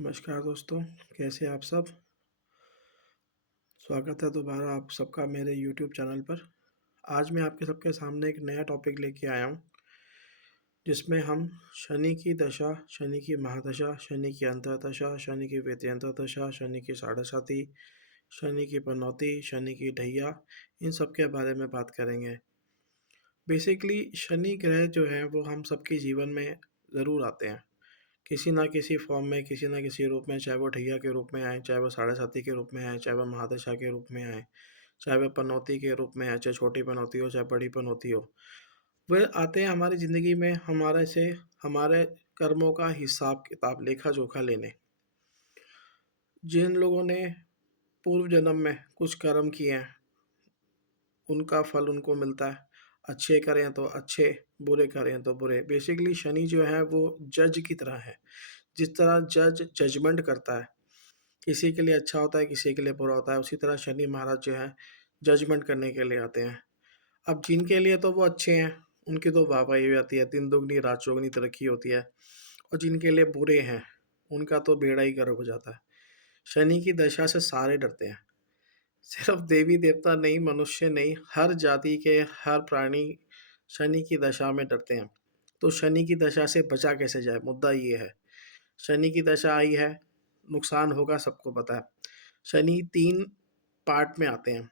नमस्कार दोस्तों, कैसे हैं आप सब? स्वागत है दोबारा आप सबका मेरे यूट्यूब चैनल पर। आज मैं आपके सबके सामने एक नया टॉपिक लेके आया हूँ, जिसमें हम शनि की दशा, शनि की महादशा, शनि की अंतर्दशा, शनि की व्यत्यंतर दशा, शनि की साढ़ेसाती, शनि की पनौती, शनि की ढैया, इन सब के बारे में बात करेंगे। बेसिकली शनि ग्रह जो हैं वो हम सबके जीवन में ज़रूर आते हैं। किसी ना किसी फॉर्म में, किसी ना किसी रूप में, चाहे वो ढैया के रूप में आए, चाहे वो साढ़े-साती के रूप में आए, चाहे वो महादशा के रूप में आए, चाहे वो पनौती के रूप में आए, चाहे छोटी पनौती हो, चाहे बड़ी पनौती हो। वे आते हैं हमारी ज़िंदगी में हमारे कर्मों का हिसाब-किताब, लेखा-जोखा लेने। जिन लोगों ने पूर्व जन्म में कुछ कर्म किए हैं, उनका फल उनको मिलता है। अच्छे करें तो अच्छे, बुरे करें तो बुरे। बेसिकली शनि जो है वो जज की तरह है। जिस तरह जज जजमेंट करता है, किसी के लिए अच्छा होता है, किसी के लिए बुरा होता है, उसी तरह शनि महाराज जो है जजमेंट करने के लिए आते हैं। अब जिनके लिए तो वो अच्छे हैं, उनकी तो वाहवाही हो जाती है, दिन दोगुनी रात चौगुनी तरक्की होती है, और जिनके लिए बुरे हैं, उनका तो बेड़ा ही गर्क हो जाता है। शनि की दशा से सारे डरते हैं, सिर्फ देवी देवता नहीं, मनुष्य नहीं, हर जाति के हर प्राणी शनि की दशा में डरते हैं। तो शनि की दशा से बचा कैसे जाए, मुद्दा ये है। शनि की दशा आई है, नुकसान होगा, सबको पता है। शनि 3 पार्ट में आते हैं।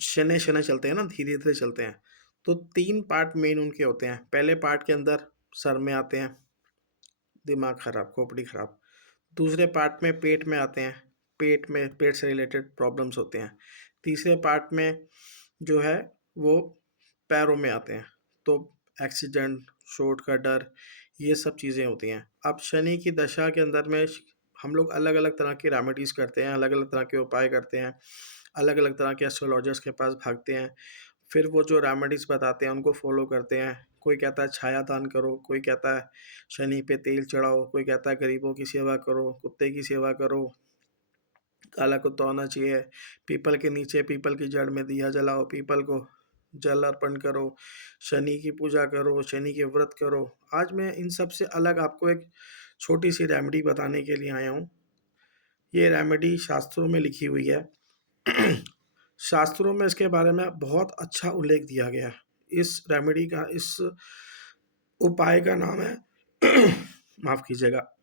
शनैः-शनैः चलते हैं ना, धीरे-धीरे चलते हैं। तो 3 पार्ट मेन उनके होते हैं। पहले पार्ट के अंदर सर में आते हैं, दिमाग खराब, खोपड़ी खराब। दूसरे पार्ट में पेट में आते हैं, पेट से रिलेटेड प्रॉब्लम्स होते हैं। तीसरे पार्ट में जो है वो पैरों में आते हैं, तो एक्सीडेंट, चोट का डर, ये सब चीज़ें होती हैं। अब शनि की दशा के अंदर में हम लोग अलग-अलग तरह की रेमेडीज़ करते हैं, अलग-अलग तरह के उपाय करते हैं, अलग-अलग तरह के एस्ट्रोलॉजर्स के पास भागते हैं। फिर वो जो रेमेडीज़ बताते हैं उनको फॉलो करते हैं। कोई कहता है छाया दान करो, कोई कहता है शनि पे तेल चढ़ाओ, कोई कहता है गरीबों की सेवा करो, कुत्ते की सेवा करो, काला कुत्ता होना चाहिए, पीपल के नीचे, पीपल की जड़ में दिया जलाओ, पीपल को जल अर्पण करो, शनि की पूजा करो, शनि के व्रत करो। आज मैं इन सब से अलग आपको एक छोटी-सी रेमेडी बताने के लिए आया हूँ। ये रेमेडी शास्त्रों में लिखी हुई है। शास्त्रों में इसके बारे में बहुत अच्छा उल्लेख दिया गया है। इस उपाय का नाम है माफ़ कीजिएगा।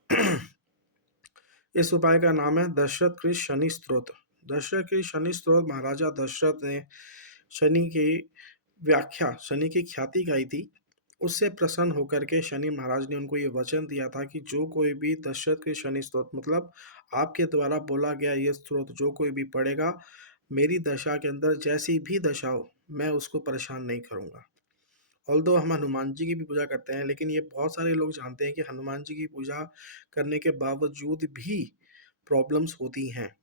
इस उपाय का नाम है दशरथ कृत शनि स्तोत्र। दशरथ कृत शनि स्तोत्र महाराजा दशरथ ने शनि की शनि की ख्याति गाई थी। उससे प्रसन्न होकर के शनि महाराज ने उनको ये वचन दिया था कि जो कोई भी दशरथ कृत शनि स्तोत्र, मतलब आपके द्वारा बोला गया ये स्तोत्र जो कोई भी पढ़ेगा, मेरी दशा के अंदर जैसी भी दशा हो, मैं उसको परेशान नहीं करूँगा। ऑल्दो हम हनुमान जी की भी पूजा करते हैं, लेकिन ये बहुत सारे लोग जानते हैं कि हनुमान जी की पूजा करने के बावजूद भी प्रॉब्लम्स होती हैं,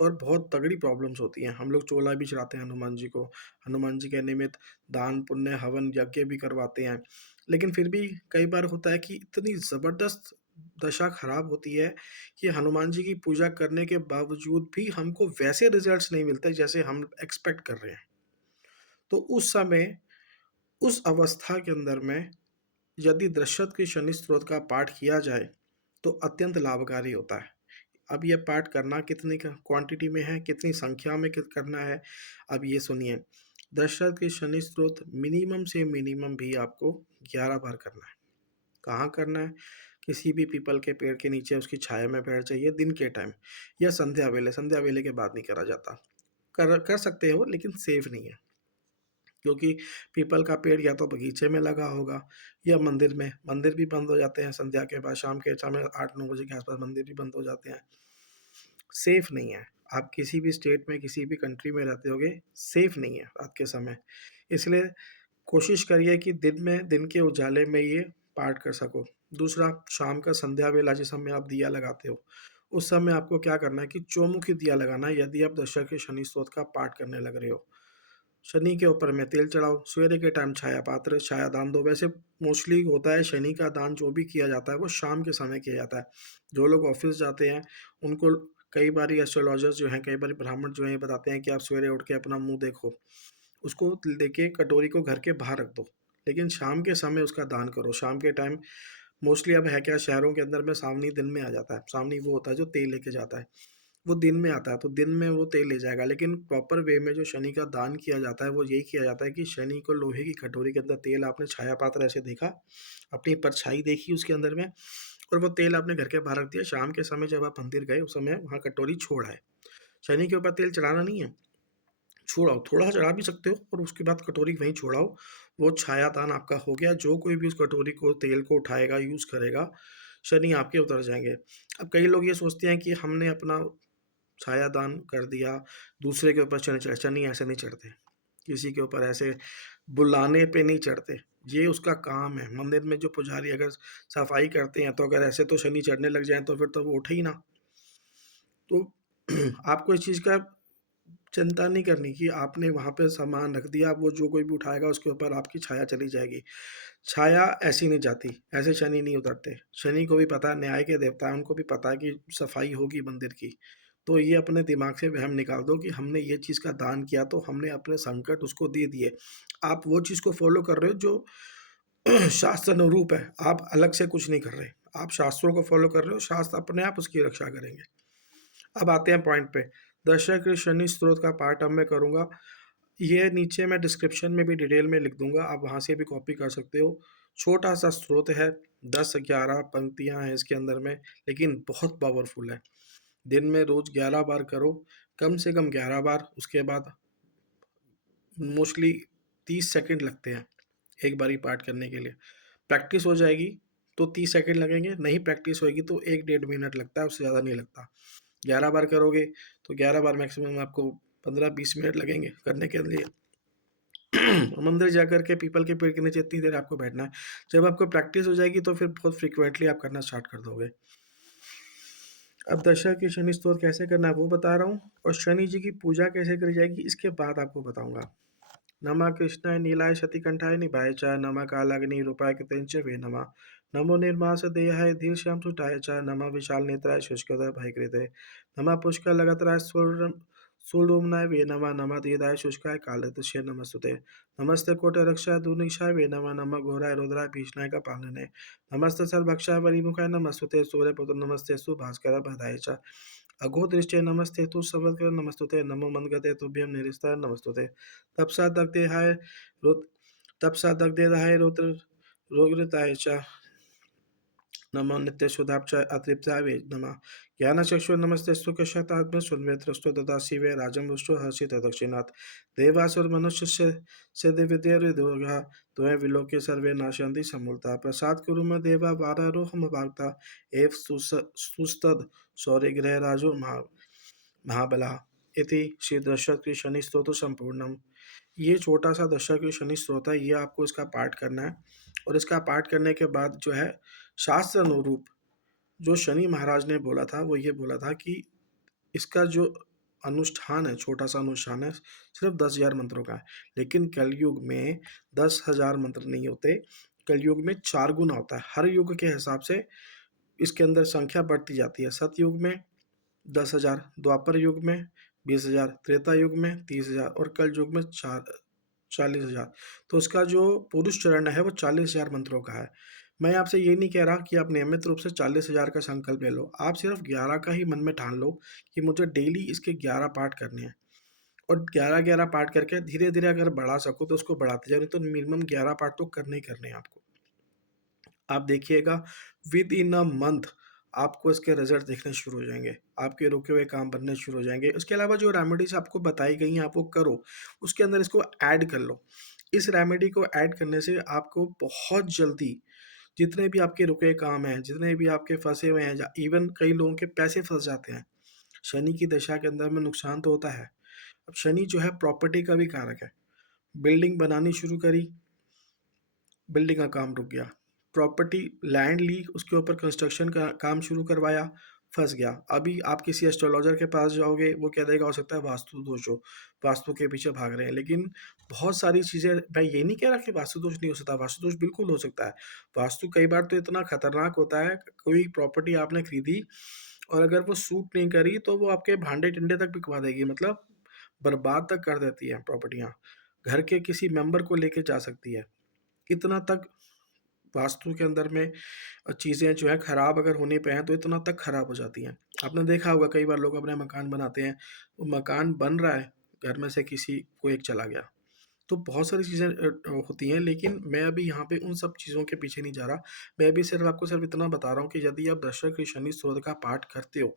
और बहुत तगड़ी प्रॉब्लम्स होती हैं। हम लोग चोला भी चढ़ाते हैं हनुमान जी को, हनुमान जी के निमित्त दान, पुण्य, हवन, यज्ञ भी करवाते हैं। लेकिन फिर भी कई बार होता है कि इतनी ज़बरदस्त दशा खराब होती है कि हनुमान जी की पूजा करने के बावजूद भी हमको वैसे रिज़ल्ट्स नहीं मिलते जैसे हम एक्सपेक्ट कर रहे हैं। तो उस अवस्था के अंदर में यदि दशरथ के शनि स्तोत्र का पाठ किया जाए, तो अत्यंत लाभकारी होता है। अब ये पाठ करना कितनी क्वांटिटी में है, कितनी संख्या में करना है, अब ये सुनिए। दशरथ के शनि स्तोत्र मिनिमम से मिनिमम भी आपको 11 बार करना है। कहाँ करना है? किसी भी पीपल के पेड़ के नीचे उसकी छाया में बैठ जाइए दिन के टाइम, या संध्या वेले के बाद नहीं करा जाता। कर सकते हो, लेकिन सेफ नहीं है। क्योंकि पीपल का पेड़ या तो बगीचे में लगा होगा या मंदिर में। मंदिर भी बंद हो जाते हैं संध्या के बाद, शाम के समय 8-9 बजे के आसपास मंदिर भी बंद हो जाते हैं। सेफ नहीं है। आप किसी भी स्टेट में, किसी भी कंट्री में रहते होगे, सेफ नहीं है रात के समय। इसलिए कोशिश करिए कि दिन के उजाले में ये पाठ कर सको। दूसरा, शाम का संध्या वेला जिस समय आप दिया लगाते हो, उस समय आपको क्या करना है कि चौमुखी दिया लगाना है, यदि आप दशरथ के शनि स्तोत्र का पाठ करने लग रहे हो। शनि के ऊपर में तेल चढ़ाओ, सवेरे के टाइम छाया दान दो। वैसे मोस्टली होता है शनि का दान जो भी किया जाता है वो शाम के समय किया जाता है। जो लोग ऑफिस जाते हैं उनको कई बारी एस्ट्रोलॉजर्स जो हैं, कई बारी ब्राह्मण जो हैं ये बताते हैं कि आप सवेरे उठ के अपना मुँह देखो, उसको लेके कटोरी को घर के बाहर रख दो, लेकिन शाम के समय उसका दान करो। शाम के टाइम मोस्टली अब है क्या, शहरों के अंदर में सावनी दिन में आ जाता है। सावनी वो होता है जो तेल लेके जाता है, वो दिन में आता है, तो दिन में वो तेल ले जाएगा। लेकिन प्रॉपर वे में जो शनि का दान किया जाता है, वो यही किया जाता है कि शनि को लोहे की कटोरी के अंदर तेल, आपने छाया पात्र ऐसे देखा, अपनी परछाई देखी उसके अंदर में, और वो तेल आपने घर के बाहर रख दिया। शाम के समय जब आप मंदिर गए, उस समय वहाँ कटोरी छोड़ आए। शनि के ऊपर तेल चढ़ाना नहीं है, छोड़ाओ, थोड़ा चढ़ा भी सकते हो और उसके बाद कटोरी वहीं छोड़ाओ। वो छायादान आपका हो गया। जो कोई भी उस कटोरी को, तेल को उठाएगा, यूज़ करेगा, शनि आपके उतर जाएँगे। अब कई लोग ये सोचते हैं कि हमने अपना छायादान कर दिया, दूसरे के ऊपर शनि चढ़, शनि ऐसे नहीं चढ़ते। किसी के ऊपर ऐसे बुलाने पे नहीं चढ़ते, ये उसका काम है। मंदिर में जो पुजारी अगर सफाई करते हैं, तो अगर ऐसे तो शनि चढ़ने लग जाएँ, तो फिर तो वो उठे ही ना। तो आपको इस चीज़ का चिंता नहीं करनी कि आपने वहाँ पे सामान रख दिया, अब वो जो कोई भी उठाएगा उसके ऊपर आपकी छाया चली जाएगी। छाया ऐसी नहीं जाती, ऐसे शनि नहीं उतरते। शनि को भी पता है, न्याय के देवता हैं, उनको भी पता है कि सफाई होगी मंदिर की। तो ये अपने दिमाग से वहम निकाल दो कि हमने ये चीज़ का दान किया, तो हमने अपने संकट उसको दे दिए। आप वो चीज़ को फ़ॉलो कर रहे हो जो शास्त्र अनुरूप है, आप अलग से कुछ नहीं कर रहे। आप शास्त्रों को फ़ॉलो कर रहे हो, शास्त्र अपने आप उसकी रक्षा करेंगे। अब आते हैं पॉइंट पे। दशरथ के शनि स्त्रोत का पाठ अब मैं करूँगा। ये नीचे मैं डिस्क्रिप्शन में भी डिटेल में लिख दूँगा, आप वहाँ से भी कॉपी कर सकते हो। छोटा-सा स्रोत है, 10-11 पंक्तियाँ हैं इसके अंदर में, लेकिन बहुत पावरफुल है। दिन में रोज़ 11 बार करो, कम से कम 11 बार, उसके बाद मोस्टली 30 सेकंड लगते हैं, एक बारी पाठ करने के लिए। प्रैक्टिस हो जाएगी, तो 30 सेकंड लगेंगे, नहीं प्रैक्टिस होएगी तो 1 डेढ़ मिनट लगता है, उससे ज़्यादा नहीं लगता। 11 बार करोगे, तो 11 बार मैक्सिमम आपको 15-20 मिनट लगेंगे करने के लिए। मंदिर जाकर के पीपल के पेड़ के नीचे इतनी देर आपको बैठना है। जब आपको प्रैक्टिस हो जाएगी, तो फिर बहुत फ्रीक्वेंटली आप करना स्टार्ट कर दोगे। अब दशरथ की शनि स्तोत्र कैसे करना है वो बता रहा हूँ, और शनि जी की पूजा कैसे करी जाएगी इसके बाद आपको बताऊँगा। नमः कृष्णाय नीलाय शतिकंठाय निभाय च, नमः कालाग्नि रूपाय कृतंच वे नमः। नमो निर्मास देहाय धीरश्याम सुताय च, नमः विशाल नेत्राय शुष्कताय भयकृते। नमः पुष्कलगतराय शूलरोमनाय वे नमः। नमः दीर्घाय शुष्काय कालदृश्य नमस्तुते। नमस्ते कोटरक्षाय दुर्निक्षाय वे नमः। नमः घोराय रुद्राय भीषणाय कपालिने। नमस्ते सर्वभक्षाय वरिमुखाय नमस्तुते। सूर्यपुत्र नमस्तेस्तु भास्कराय बधाय च। अघोदृष्टे नमस्तेस्तु सर्वत्र नमस्तुते। नमो मंदगते तुभ्यं निरस्ताय नमस्तुते। तपसा दग्धेहाय रुद्र, तपसा दग्धेहाय रुद्र रोगृताय च, नमो नित्यशुद्धाब्च अतृप्ताय वे नमः। ज्ञानचक्षुः नमस्तेस्तु कश्यतात्म सुन्वेत्रस्तु तथा शिवे राजं रुष्टो हर्षित दक्षिणात्। देवासुरमनुष्यस्य सिद्धिविद्यारिदुर्गः त्वं विलोके सर्वे नाशन्ति समूलतः। प्रसाद कुरु मे देवा वारारोहं भक्ता एव स्तुस्तद शौर्यगृहराजो महाबला। इति श्री दशरथ की शनि स्तोत्र संपूर्णम। ये छोटा-सा दशक की शनि स्तोत्र है, ये आपको इसका पाठ करना है, और इसका पाठ करने के बाद जो है, शास्त्र अनुरूप जो शनि महाराज ने बोला था, वो ये बोला था कि इसका जो अनुष्ठान है, छोटा-सा अनुष्ठान है, सिर्फ़ 10,000 मंत्रों का है। लेकिन कलयुग में 10,000 मंत्र नहीं होते, कलयुग में 4 गुना होता है। हर युग के हिसाब से इसके अंदर संख्या बढ़ती जाती है। सतयुग में 10,000, द्वापर युग में 20,000, त्रेता युग में 30,000 और कल युग में 40,000। तो उसका जो पुरुष चरण है वो 40,000 मंत्रों का है। मैं आपसे ये नहीं कह रहा कि आप नियमित रूप से 40,000 का संकल्प ले लो। आप सिर्फ़ 11 का ही मन में ठान लो कि मुझे डेली इसके 11 पाठ करने हैं, और 11-11 पाठ करके धीरे-धीरे अगर बढ़ा सको तो उसको बढ़ाते जाओ, नहीं तो मिनिमम 11 पाठ तो करने ही करने हैं आपको। आप देखिएगा, विद इन अ मंथ आपको इसके रिजल्ट दिखने शुरू हो जाएँगे। आपके रुके हुए काम बनने शुरू हो जाएँगे। उसके अलावा जो रेमेडीज़ आपको बताई गई हैं, आप वो करो। उसके अंदर इसको ऐड कर लो। इस रेमेडी को ऐड करने से आपको बहुत जल्दी जितने भी आपके रुके काम हैं, जितने भी आपके फँसे हुए हैं, या इवन कई लोगों के पैसे फँस जाते हैं। शनि की दशा के अंदर में नुकसान तो होता है। अब शनि जो है प्रॉपर्टी का भी कारक है। बिल्डिंग बनानी शुरू करी, बिल्डिंग का काम रुक गया। प्रॉपर्टी लैंड ली, उसके ऊपर कंस्ट्रक्शन का काम शुरू करवाया, फँस गया। अभी आप किसी एस्ट्रोलॉजर के पास जाओगे, वो कह देगा हो सकता है वास्तु दोष हो, वास्तु के पीछे भाग रहे हैं। लेकिन बहुत सारी चीज़ें, मैं ये नहीं कह रहा कि वास्तु दोष नहीं हो सकता, वास्तु दोष बिल्कुल हो सकता है। वास्तु कई बार तो इतना खतरनाक होता है, कोई प्रॉपर्टी आपने खरीदी और अगर वो सूट नहीं करी, तो वो आपके भांडे-टिंडे तक बिकवा देगी, मतलब बर्बाद तक कर देती है प्रॉपर्टियाँ। घर के किसी मेंबर को लेके जा सकती है। इतना तक वास्तु के अंदर में चीज़ें जो है खराब अगर होने पे हैं तो इतना तक खराब हो जाती हैं। आपने देखा होगा कई बार लोग अपने मकान बनाते हैं, वो मकान बन रहा है, घर में से किसी कोई एक चला गया। तो बहुत सारी चीज़ें होती हैं, लेकिन मैं अभी यहाँ पे उन सब चीज़ों के पीछे नहीं जा रहा। मैं अभी सिर्फ़ आपको सिर्फ़ इतना बता रहा हूँ कि यदि आप दशरथ के शनि स्तोत्र का पाठ करते हो,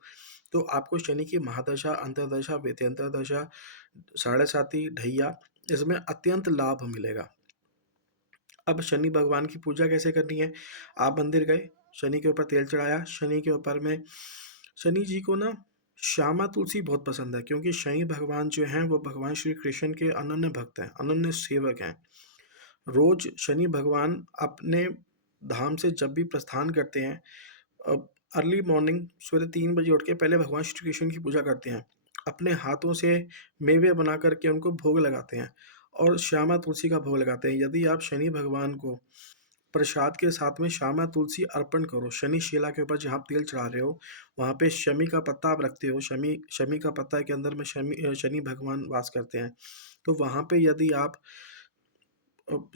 तो आपको शनि की महादशा, अंतर्दशा, वित्यंतर दशा, साढ़े साती, ढैया, इसमें अत्यंत लाभ मिलेगा। अब शनि भगवान की पूजा कैसे करनी है? आप मंदिर गए, शनि के ऊपर तेल चढ़ाया, शनि के ऊपर में शनि जी को ना श्यामा तुलसी बहुत पसंद है, क्योंकि शनि भगवान जो हैं वो भगवान श्री कृष्ण के अनन्य भक्त हैं, अनन्य सेवक हैं। रोज़ शनि भगवान अपने धाम से जब भी प्रस्थान करते हैं, अर्ली मॉर्निंग सवेरे 3 बजे उठ के पहले भगवान श्री कृष्ण की पूजा करते हैं। अपने हाथों से मेवे बना कर के उनको भोग लगाते हैं और श्यामा तुलसी का भोग लगाते हैं। यदि आप शनि भगवान को प्रसाद के साथ में श्यामा तुलसी अर्पण करो, शनि शिला के ऊपर जहाँ आप तेल चढ़ा रहे हो, वहाँ पे शमी का पत्ता आप रखते हो, शमी शमी का पत्ता के अंदर में शनि भगवान वास करते हैं। तो वहाँ पे यदि आप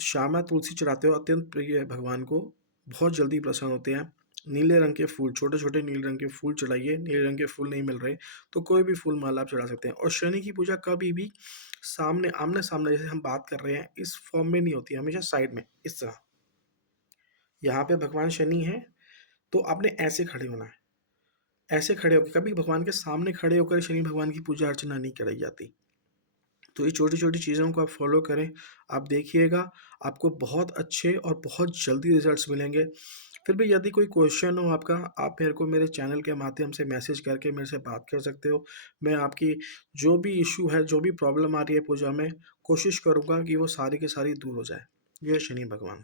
श्यामा तुलसी चढ़ाते हो, अत्यंत प्रिय है भगवान को, बहुत जल्दी प्रसन्न होते हैं। नीले रंग के फूल, छोटे-छोटे नीले रंग के फूल चढ़ाइए, नीले रंग के फूल नहीं मिल रहे, तो कोई भी फूल माला आप चढ़ा सकते हैं। और शनि की पूजा कभी भी सामने आमने-सामने जैसे हम बात कर रहे हैं, इस फ़ॉर्म में नहीं होती है, हमेशा साइड में, इस तरह। यहाँ पे भगवान शनि हैं, तो आपने ऐसे खड़े होना है। ऐसे खड़े होके कभी भगवान के सामने खड़े होकर शनि भगवान की पूजा अर्चना नहीं कराई जाती। तो ये छोटी-छोटी चीज़ों को आप फ़ॉलो करें, आप देखिएगा, आपको बहुत अच्छे और बहुत जल्दी रिज़ल्ट्स मिलेंगे। फिर भी यदि कोई क्वेश्चन हो आपका, आप मेरे को मेरे चैनल के माध्यम से मैसेज करके मेरे से बात कर सकते हो। मैं आपकी जो भी इश्यू है, जो भी प्रॉब्लम आ रही है पूजा में, कोशिश करूँगा कि वो सारी की सारी दूर हो जाए। जय शनि भगवान।